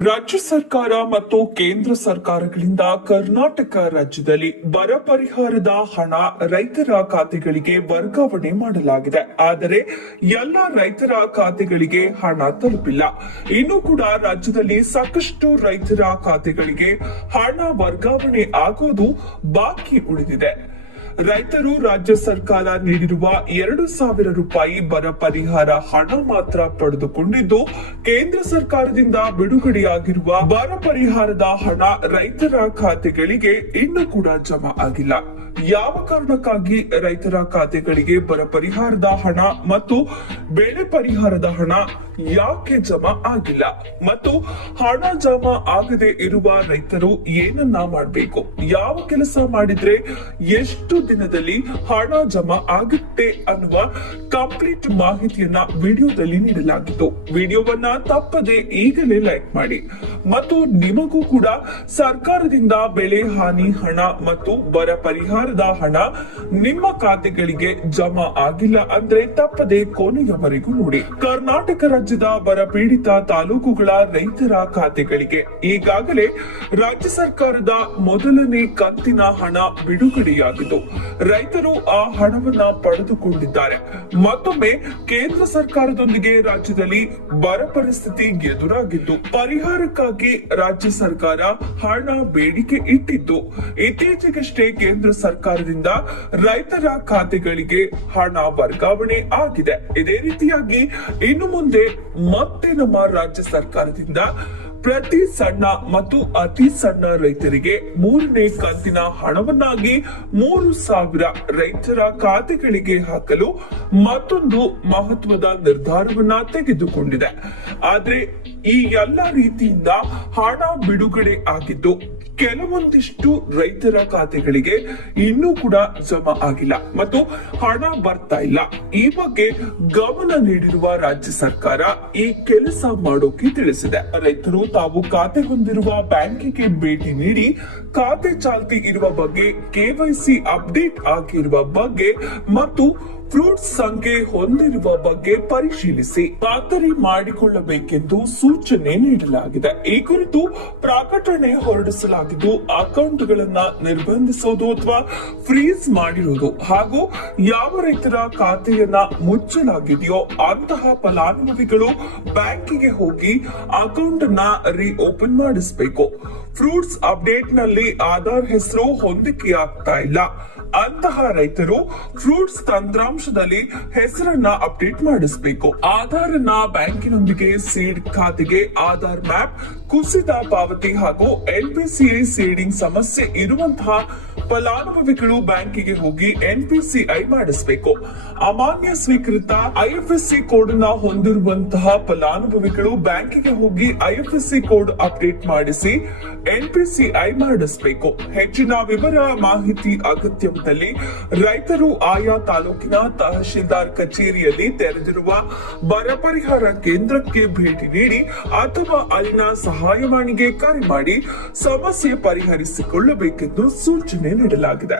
ರಾಜ್ಯ ಸರ್ಕಾರ ಮತ್ತು ಕೇಂದ್ರ ಸರ್ಕಾರಗಳಿಂದ ಕರ್ನಾಟಕ ರಾಜ್ಯದಲ್ಲಿ ಬರ ಪರಿಹಾರದ ಹಣ ರೈತರ ಖಾತೆಗಳಿಗೆ ವರ್ಗಾವಣೆ ಮಾಡಲಾಗಿದೆ. ಆದರೆ ಎಲ್ಲ ರೈತರ ಖಾತೆಗಳಿಗೆ ಹಣ ತಲುಪಿಲ್ಲ. ಇನ್ನೂ ಕೂಡ ರಾಜ್ಯದಲ್ಲಿ ಸಾಕಷ್ಟು ರೈತರ ಖಾತೆಗಳಿಗೆ ಹಣ ವರ್ಗಾವಣೆ ಆಗೋದು ಬಾಕಿ ಉಳಿದಿದೆ. ರೈತರು ರಾಜ್ಯ ಸರ್ಕಾರ ನೀಡಿರುವ ಎರಡು ಸಾವಿರ ರೂಪಾಯಿ ಬರ ಪರಿಹಾರ ಹಣ ಮಾತ್ರ ಪಡೆದುಕೊಂಡಿದ್ದು, ಕೇಂದ್ರ ಸರ್ಕಾರದಿಂದ ಬಿಡುಗಡೆಯಾಗಿರುವ ಬರ ಪರಿಹಾರದ ಹಣ ರೈತರ ಖಾತೆಗಳಿಗೆ ಇನ್ನೂ ಕೂಡ ಜಮಾ ಆಗಿಲ್ಲ. ಯಾವ ಕಾರಣಕ್ಕಾಗಿ ರೈತರ ಖಾತೆಗಳಿಗೆ ಬರ ಪರಿಹಾರದ ಹಣ ಮತ್ತು ಬೆಳೆ ಪರಿಹಾರದ ಹಣ ಯಾಕೆ ಜಮಾ ಆಗಿಲ್ಲ? ಮತ್ತು ಹಣ ಜಮಾ ಆಗದೆ ಇರುವ ರೈತರು ಏನನ್ನ ಮಾಡಬೇಕು? ಯಾವ ಕೆಲಸ ಮಾಡಿದ್ರೆ ಎಷ್ಟು ದಿನದಲ್ಲಿ ಹಣ ಜಮಾ ಆಗುತ್ತೆ ಅನ್ನುವ ಕಂಪ್ಲೀಟ್ ಮಾಹಿತಿಯನ್ನ ವಿಡಿಯೋದಲ್ಲಿ ನೀಡಲಾಗಿತ್ತು. ವಿಡಿಯೋವನ್ನ ತಪ್ಪದೆ ಈಗಲೇ ಲೈಕ್ ಮಾಡಿ. ಮತ್ತು ನಿಮಗೂ ಕೂಡ ಸರ್ಕಾರದಿಂದ ಬೆಳೆ ಹಾನಿ, ಹಣ ಮತ್ತು ಬರ ಪರಿಹಾರದ ಹಣ ನಿಮ್ಮ ಖಾತೆಗಳಿಗೆ ಜಮಾ ಆಗಿಲ್ಲ ಅಂದ್ರೆ ತಪ್ಪದೆ ಕೊನೆಯವರೆಗೂ ನೋಡಿ. ಕರ್ನಾಟಕ ರಾಜ್ಯದ ಬರ ಪೀಡಿತ ತಾಲೂಕುಗಳ ರೈತರ ಖಾತೆಗಳಿಗೆ ಈಗಾಗಲೇ ರಾಜ್ಯ ಸರ್ಕಾರದ ಮೊದಲನೇ ಕಂತಿನ ಹಣ ಬಿಡುಗಡೆಯಾಗಿದ್ದು, ರೈತರು ಆ ಹಣವನ್ನ ಪಡೆದುಕೊಂಡಿದ್ದಾರೆ. ಮತ್ತೊಮ್ಮೆ ಕೇಂದ್ರ ಸರ್ಕಾರದೊಂದಿಗೆ ರಾಜ್ಯದಲ್ಲಿ ಬರ ಪರಿಸ್ಥಿತಿ ಎದುರಾಗಿದ್ದು, ಪರಿಹಾರಕ್ಕಾಗಿ ರಾಜ್ಯ ಸರ್ಕಾರ ಹಣ ಬೇಡಿಕೆ ಇಟ್ಟಿದ್ದು. ಇತ್ತೀಚೆಗಷ್ಟೇ ಕೇಂದ್ರ ಸರ್ಕಾರದಿಂದ ರೈತರ ಖಾತೆಗಳಿಗೆ ಹಣ ವರ್ಗಾವಣೆ ಆಗಿದೆ. ಇದೇ ರೀತಿಯಾಗಿ ಇನ್ನು ಮುಂದೆ ಮತ್ತೆ ನಮ್ಮ ರಾಜ್ಯ ಸರ್ಕಾರದಿಂದ ಪ್ರತಿ ಸಣ್ಣ ಮತ್ತು ಅತಿ ಸಣ್ಣ ರೈತರಿಗೆ ಮೂರನೇ ಕಂತಿನ ಹಣವನ್ನಾಗಿ ಮೂರು ಸಾವಿರ ರೈತರ ಖಾತೆಗಳಿಗೆ ಹಾಕಲು ಮತ್ತೊಂದು ಮಹತ್ವದ ನಿರ್ಧಾರವನ್ನ ತೆಗೆದುಕೊಂಡಿದೆ. ಆದ್ರೆ ಈ ಎಲ್ಲ ರೀತಿಯಿಂದ ಹಣ ಬಿಡುಗಡೆ ಆಗಿದ್ದು ಕೆಲವೊಂದಿಷ್ಟು ರೈತರ ಖಾತೆಗಳಿಗೆ ಇನ್ನೂ ಕೂಡ ಜಮಾ ಆಗಿಲ್ಲ ಮತ್ತು ಹಣ ಬರ್ತಾ ಇಲ್ಲ. ಈ ಬಗ್ಗೆ ಗಮನ ನೀಡಿರುವ ರಾಜ್ಯ ಸರ್ಕಾರ ಈ ಕೆಲಸ ಮಾಡೋಕೆ ತಿಳಿಸಿದೆ. ರೈತರು ತಾವು ಖಾತೆ ಹೊಂದಿರುವ ಬ್ಯಾಂಕಿಗೆ ಭೇಟಿ ನೀಡಿ ಖಾತೆ ಚಾಲ್ತಿ ಇರುವ ಬಗ್ಗೆ ಕೆವೈಸಿ ಅಪ್ಡೇಟ್ ಆಗಿರುವ ಬಗ್ಗೆ ಮತ್ತು ಫ್ರೂಟ್ಸ್ ಸಂಖ್ಯೆ ಹೊಂದಿರುವ ಬಗ್ಗೆ ಪರಿಶೀಲಿಸಿ, ಖಾತರಿ ಮಾಡಿಕೊಳ್ಳಬೇಕೆಂದು ಸೂಚನೆ ನೀಡಲಾಗಿದೆ. ಈ ಕುರಿತು ಪ್ರಕಟಣೆ ಹೊರಡಿಸಲಾಗಿದ್ದು, ಅಕೌಂಟ್ಗಳನ್ನ ನಿರ್ಬಂಧಿಸುವುದು ಅಥವಾ ಫ್ರೀಸ್ ಮಾಡಿರುವುದು ಹಾಗೂ ಯಾವ ರೈತರ ಖಾತೆಯನ್ನ ಮುಚ್ಚಲಾಗಿದೆಯೋ ಅಂತಹ ಫಲಾನುಭವಿಗಳು ಬ್ಯಾಂಕಿಗೆ ಹೋಗಿ ಅಕೌಂಟ್ ಅನ್ನ ರೀಓಪನ್ ಮಾಡಿಸಬೇಕು. ಫ್ರೂಟ್ಸ್ ಅಪ್ಡೇಟ್ನಲ್ಲಿ ಆಧಾರ್ ಹೆಸರು ಹೊಂದಿಕೆಯಾಗ್ತಾ ಇಲ್ಲ. ಅಂತಹ ರೈತರು ಫ್ರೂಟ್ಸ್ ತಂತ್ರಾಂಶದಲ್ಲಿ ಹೆಸರನ್ನ ಅಪ್ಡೇಟ್ ಮಾಡಿಸಬೇಕು. ಆಧಾರ್ನ ಬ್ಯಾಂಕಿನೊಂದಿಗೆ ಸೀಡ್ ಖಾತೆಗೆ ಆಧಾರ್ ಮ್ಯಾಪ್, ಕುಸಿತ ಪಾವತಿ ಹಾಗೂ ಎನ್ಪಿಸಿಐ ಸೀಡಿಂಗ್ ಸಮಸ್ಯೆ ಇರುವಂತಹ ಫಲಾನುಭವಿಗಳು ಬ್ಯಾಂಕಿಗೆ ಹೋಗಿ ಎನ್ಪಿಸಿಐ ಮಾಡಿಸಬೇಕು. ಅಮಾನ್ಯ ಸ್ವೀಕೃತ ಐಎಫ್ಎಸ್ಸಿ ಕೋಡ್ನ ಹೊಂದಿರುವಂತಹ ಫಲಾನುಭವಿಗಳು ಬ್ಯಾಂಕಿಗೆ ಹೋಗಿ ಐಎಫ್ಎಸ್ಸಿ ಕೋಡ್ ಅಪ್ಡೇಟ್ ಮಾಡಿಸಿ ಎನ್ಪಿಸಿಐ ಮಾಡಿಸಬೇಕು. ಹೆಚ್ಚಿನ ವಿವರ, ಮಾಹಿತಿ ಅಗತ್ಯವಿದ್ದಲ್ಲಿ ರೈತರು ಆಯಾ ತಾಲೂಕಿನ ತಹಶೀಲ್ದಾರ್ ಕಚೇರಿಯಲ್ಲಿ ತೆರೆದಿರುವ ಬರ ಪರಿಹಾರ ಕೇಂದ್ರಕ್ಕೆ ಭೇಟಿ ನೀಡಿ ಅಥವಾ ಅಲ್ಲಿನ ಸಹಾಯವಾಣಿಗೆ ಕರೆ ಮಾಡಿ ಸಮಸ್ಯೆ ಪರಿಹರಿಸಿಕೊಳ್ಳಬೇಕೆಂದು ಸೂಚನೆ ನೀಡಲಾಗಿದೆ.